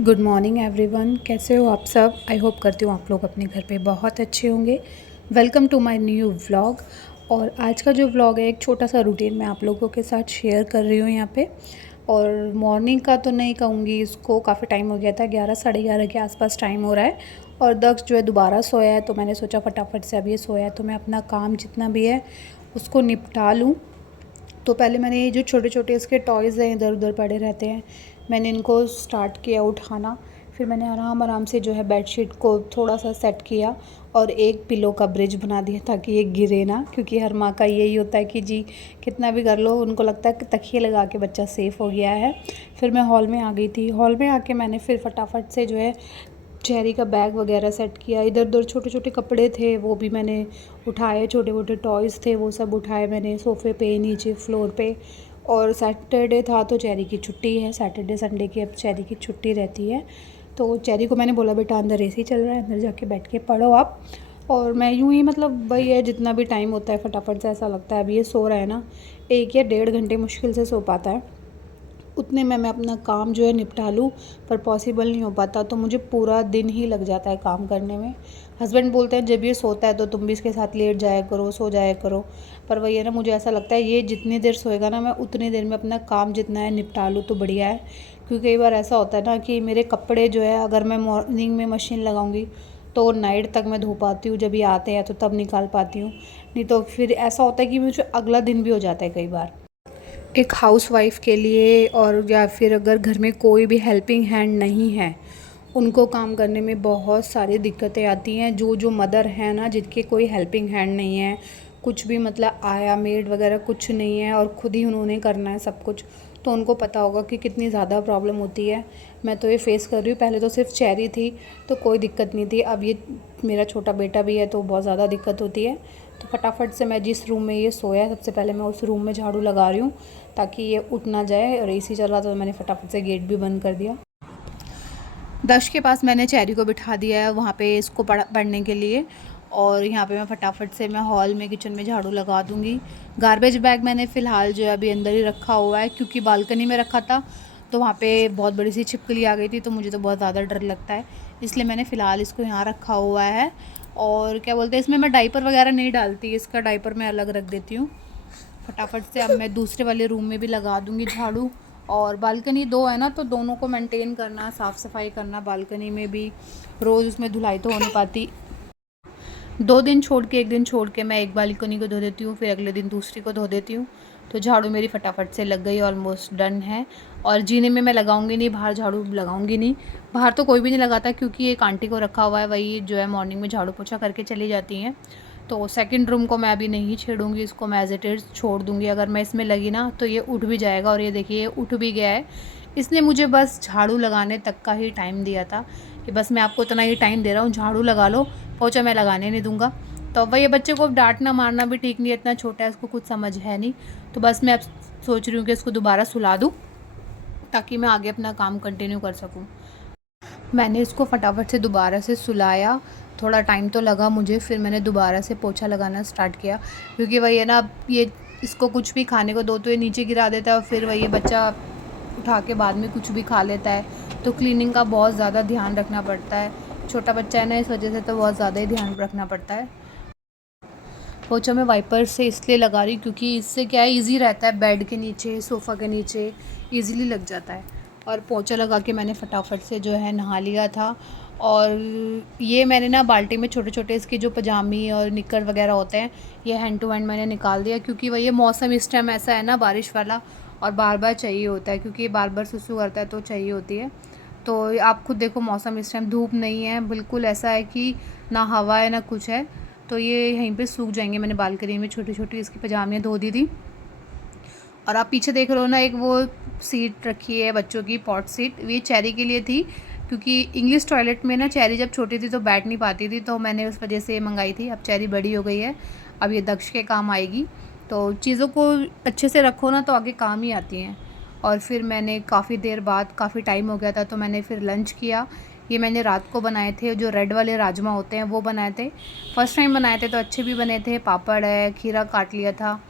Good morning everyone, कैसे हो आप सब। आई होप करती हूँ आप लोग अपने घर पे बहुत अच्छे होंगे। Welcome to my new vlog. और आज का जो व्लॉग है एक छोटा सा रूटीन मैं आप लोगों के साथ शेयर कर रही हूँ यहाँ पे। और मॉर्निंग का तो नहीं कहूँगी, इसको काफ़ी टाइम हो गया था, 11 साढ़े 11 के आसपास टाइम हो रहा है। और दक्ष जो है दोबारा सोया है, तो मैंने सोचा फटाफट से अब ये सोया है तो मैं अपना काम जितना भी है उसको निपटा लूँ। तो पहले मैंने ये जो छोटे छोटे इसके टॉयज़ हैं इधर उधर पड़े रहते हैं, मैंने इनको स्टार्ट किया उठाना। फिर मैंने आराम आराम से जो है बेडशीट को थोड़ा सा सेट किया और एक पिलो का ब्रिज बना दिया ताकि ये गिरे ना, क्योंकि हर माँ का यही होता है कि जी कितना भी कर लो उनको लगता है कि तकिए लगा के बच्चा सेफ़ हो गया है। फिर मैं हॉल में आ गई थी। हॉल में आके मैंने फिर फटाफट से जो है चेरी का बैग वगैरह सेट किया। इधर उधर छोटे छोटे कपड़े थे वो भी मैंने उठाए, छोटे मोटे टॉयज़ थे वो सब उठाए मैंने सोफ़े पे, नीचे फ्लोर पे। और सैटरडे था तो चेरी की छुट्टी है, सैटरडे संडे की अब चेरी की छुट्टी रहती है। तो चेरी को मैंने बोला बेटा अंदर एसी चल रहा है, अंदर जाके बैठ के पढ़ो आप। और मैं यूँ ही मतलब वही है, जितना भी टाइम होता है फटाफट से ऐसा लगता है अभी ये सो रहा है ना, 1 या 1.5 घंटे मुश्किल से सो पाता है, उतने में मैं अपना काम जो है निपटा लूँ। पर पॉसिबल नहीं हो पाता, तो मुझे पूरा दिन ही लग जाता है काम करने में। हस्बैंड बोलते हैं जब ये सोता है तो तुम भी इसके साथ लेट जाया करो, सो जाया करो। पर वही है ना, मुझे ऐसा लगता है ये जितनी देर सोएगा ना मैं उतनी देर में अपना काम जितना है निपटा लूँ तो बढ़िया है। क्योंकि कई बार ऐसा होता है ना कि मेरे कपड़े जो है अगर मैं मॉर्निंग में मशीन लगाऊंगी तो नाइट तक मैं धो पाती हूँ, जब ये आते हैं तो तब निकाल पाती हूँ। नहीं तो फिर ऐसा होता है कि मुझे अगला दिन भी हो जाता है कई बार। एक हाउसवाइफ़ के लिए, और या फिर अगर घर में कोई भी हेल्पिंग हैंड नहीं है, उनको काम करने में बहुत सारी दिक्कतें आती हैं। जो जो मदर हैं ना जिनके कोई हेल्पिंग हैंड नहीं है, कुछ भी मतलब आया मेड वगैरह कुछ नहीं है और ख़ुद ही उन्होंने करना है सब कुछ, तो उनको पता होगा कि कितनी ज़्यादा प्रॉब्लम होती है। मैं तो ये फ़ेस कर रही हूँ, पहले तो सिर्फ चेरी थी तो कोई दिक्कत नहीं थी, अब ये मेरा छोटा बेटा भी है तो बहुत ज़्यादा दिक्कत होती है। तो फटाफट से मैं जिस रूम में ये सोया सबसे पहले मैं उस रूम में झाड़ू लगा रही हूँ ताकि ये उठ ना जाए। और एसी चल रहा था तो मैंने फटाफट से गेट भी बंद कर दिया। दश के पास मैंने चेरी को बिठा दिया है वहाँ पे इसको पढ़ने के लिए। और यहाँ पे मैं फटाफट से मैं हॉल में किचन में झाड़ू लगा दूँगी। गार्बेज बैग मैंने फ़िलहाल जो है अभी अंदर ही रखा हुआ है, क्योंकि बालकनी में रखा था तो वहाँ पे बहुत बड़ी सी छिपकली आ गई थी, तो मुझे तो बहुत ज़्यादा डर लगता है, इसलिए मैंने फ़िलहाल इसको यहाँ रखा हुआ है। और क्या बोलते हैं, इसमें मैं डाइपर वगैरह नहीं डालती, इसका डाइपर मैं अलग रख देती हूँ। फटाफट से अब मैं दूसरे वाले रूम में भी लगा दूँगी झाड़ू। और बालकनी दो है ना, तो दोनों को मेंटेन करना, साफ़ सफाई करना, बालकनी में भी रोज़ उसमें धुलाई तो हो नहीं पाती। 2 दिन छोड़ के, 1 दिन छोड़ के मैं एक बालकनी को धो देती हूँ, फिर अगले दिन दूसरी को धो देती हूँ। तो झाड़ू मेरी फटाफट से लग गई, ऑलमोस्ट डन है। और जीने में मैं लगाऊंगी नहीं, बाहर झाड़ू लगाऊंगी नहीं, बाहर तो कोई भी नहीं लगाता, क्योंकि एक आंटी को रखा हुआ है, वही जो है मॉर्निंग में झाड़ू पोछा करके चली जाती हैं। तो सेकंड रूम को मैं अभी नहीं छेड़ूंगी, इसको मैं एज इट इज़ छोड़ दूंगी। अगर मैं इसमें लगी ना तो ये उठ भी जाएगा, और ये देखिए ये उठ भी गया है। इसने मुझे बस झाड़ू लगाने तक का ही टाइम दिया था कि बस मैं आपको इतना ही टाइम दे रहा हूँ, झाड़ू लगा लो, पोछा मैं लगाने नहीं दूंगा। तो अब ये बच्चे को डांटना मारना भी ठीक नहीं है, इतना छोटा है, इसको कुछ समझ है नहीं। तो बस मैं अब सोच रही हूँ कि इसको दोबारा सुला दूँ ताकि मैं आगे अपना काम कंटिन्यू कर सकूँ। मैंने इसको फटाफट से दोबारा से सुलाया, थोड़ा टाइम तो लगा मुझे, फिर मैंने दोबारा से पोछा लगाना स्टार्ट किया। क्योंकि वही है ना, अब ये इसको कुछ भी खाने को दो तो ये नीचे गिरा देता है, और फिर वही बच्चा उठा के बाद में कुछ भी खा लेता है। तो क्लीनिंग का बहुत ज़्यादा ध्यान रखना पड़ता है, छोटा बच्चा है ना, इस वजह से तो बहुत ज़्यादा ही ध्यान रखना पड़ता है। पोछा मैं वाइपर से इसलिए लगा रही हूँ क्योंकि इससे क्या है, इजी रहता है, बेड के नीचे सोफ़ा के नीचे इजीली लग जाता है। और पोछा लगा के मैंने फटाफट से जो है नहा लिया था। और ये मैंने ना बाल्टी में छोटे छोटे इसके जो पजामी और निक्कर वगैरह होते हैं, ये हैंड टू हैंड मैंने निकाल दिया, क्योंकि वही मौसम इस टाइम ऐसा है ना बारिश वाला, और बार बार चाहिए होता है, क्योंकि ये बार बार सुसु करता है तो चाहिए होती है। तो आप खुद देखो, मौसम इस टाइम धूप नहीं है बिल्कुल, ऐसा है कि ना हवा है ना कुछ है, तो ये यहीं पे सूख जाएंगे। मैंने बालकनी में छोटी छोटी इसकी पजामियाँ धो दी थी। और आप पीछे देख रहे हो ना, एक वो सीट रखी है बच्चों की, पॉट सीट, ये चेरी के लिए थी, क्योंकि इंग्लिश टॉयलेट में ना चेरी जब छोटी थी तो बैठ नहीं पाती थी, तो मैंने उस वजह से मंगाई थी। अब चेरी बड़ी हो गई है, अब ये दक्ष के काम आएगी। तो चीज़ों को अच्छे से रखो ना तो आगे काम ही आती हैं। और फिर मैंने काफ़ी देर बाद, काफ़ी टाइम हो गया था, तो मैंने फिर लंच किया। ये मैंने रात को बनाए थे, जो रेड वाले राजमा होते हैं वो बनाए थे, फर्स्ट टाइम बनाए थे तो अच्छे भी बने थे। पापड़ है, खीरा काट लिया था,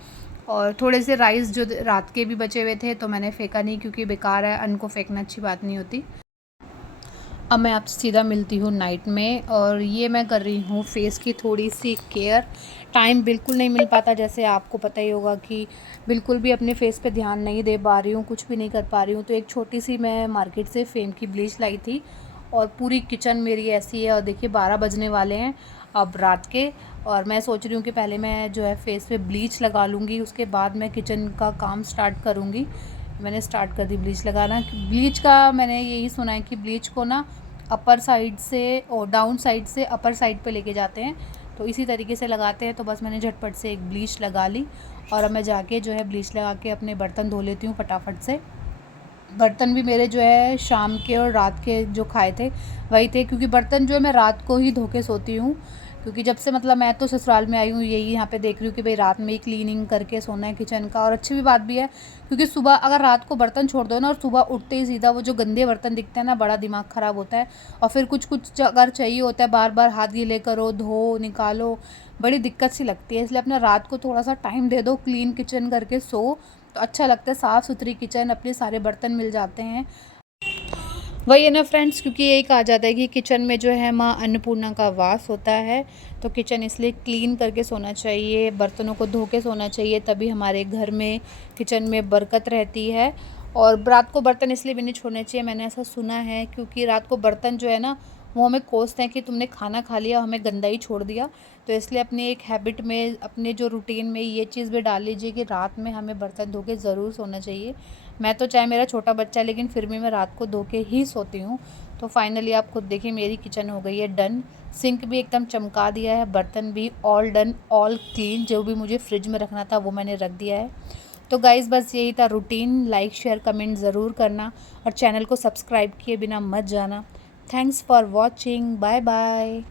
और थोड़े से राइस जो रात के भी बचे हुए थे तो मैंने फेंका नहीं, क्योंकि बेकार है, अन्न को फेंकना अच्छी बात नहीं होती। अब मैं आपसे सीधा मिलती हूँ नाइट में, और ये मैं कर रही हूँ फेस की थोड़ी सी केयर। टाइम बिल्कुल नहीं मिल पाता, जैसे आपको पता ही होगा कि बिल्कुल भी अपने फेस पे ध्यान नहीं दे पा रही हूँ, कुछ भी नहीं कर पा रही हूँ। तो एक छोटी सी मैं मार्केट से फेम की ब्लीच लाई थी, और पूरी किचन मेरी ऐसी है। और देखिए 12 बजने वाले हैं अब रात के, और मैं सोच रही हूँ कि पहले मैं जो है फेस पे ब्लीच लगा लूँगी, उसके बाद मैं किचन का काम स्टार्ट करूँगी। मैंने स्टार्ट कर दी ब्लीच लगाना। ब्लीच का मैंने यही सुना है कि ब्लीच को ना अपर साइड से और डाउन साइड से अपर साइड पे लेके जाते हैं, तो इसी तरीके से लगाते हैं। तो बस मैंने झटपट से एक ब्लीच लगा ली, और अब मैं जाके जो है ब्लीच लगा के अपने बर्तन धो लेती हूँ फटाफट से। बर्तन भी मेरे जो है शाम के और रात के जो खाए थे वही थे, क्योंकि बर्तन जो है मैं रात को ही धो के सोती हूँ। क्योंकि जब से मतलब मैं तो ससुराल में आई हूँ, यही यहाँ पे देख रही हूँ कि भाई रात में ही क्लीनिंग करके सोना है किचन का। और अच्छी भी बात भी है, क्योंकि सुबह अगर रात को बर्तन छोड़ दो ना, और सुबह उठते ही सीधा वो जो गंदे बर्तन दिखते हैं ना, बड़ा दिमाग ख़राब होता है। और फिर कुछ कुछ अगर चाहिए होता है, बार बार हाथ गीले करो, धो निकालो, बड़ी दिक्कत सी लगती है। इसलिए अपना रात को थोड़ा सा टाइम दे दो, क्लीन किचन करके सो, तो अच्छा लगता है। साफ़ सुथरी किचन, अपने सारे बर्तन मिल जाते हैं। वही है ना फ्रेंड्स, क्योंकि यही कहा जाता है कि किचन में जो है माँ अन्नपूर्णा का वास होता है। तो किचन इसलिए क्लीन करके सोना चाहिए, बर्तनों को धो के सोना चाहिए, तभी हमारे घर में किचन में बरकत रहती है। और रात को बर्तन इसलिए भी नहीं छोड़ने चाहिए, मैंने ऐसा सुना है, क्योंकि रात को बर्तन जो है ना, वो हमें कोसते हैं कि तुमने खाना खा लिया, हमें गंदा ही छोड़ दिया। तो इसलिए अपनी एक हैबिट में, अपने जो रूटीन में ये चीज़ भी डाल लीजिए कि रात में हमें बर्तन धो के ज़रूर सोना चाहिए। मैं तो चाहे मेरा छोटा बच्चा है, लेकिन फिर भी मैं रात को धो के ही सोती हूँ। तो फाइनली आप खुद देखिए मेरी किचन हो गई है डन। सिंक भी एकदम चमका दिया है, बर्तन भी ऑल डन, ऑल क्लीन। जो भी मुझे फ्रिज में रखना था वो मैंने रख दिया है। तो गाइज़ बस यही था रूटीन। लाइक शेयर कमेंट ज़रूर करना, और चैनल को सब्सक्राइब किए बिना मत जाना। Thanks for watching, bye bye.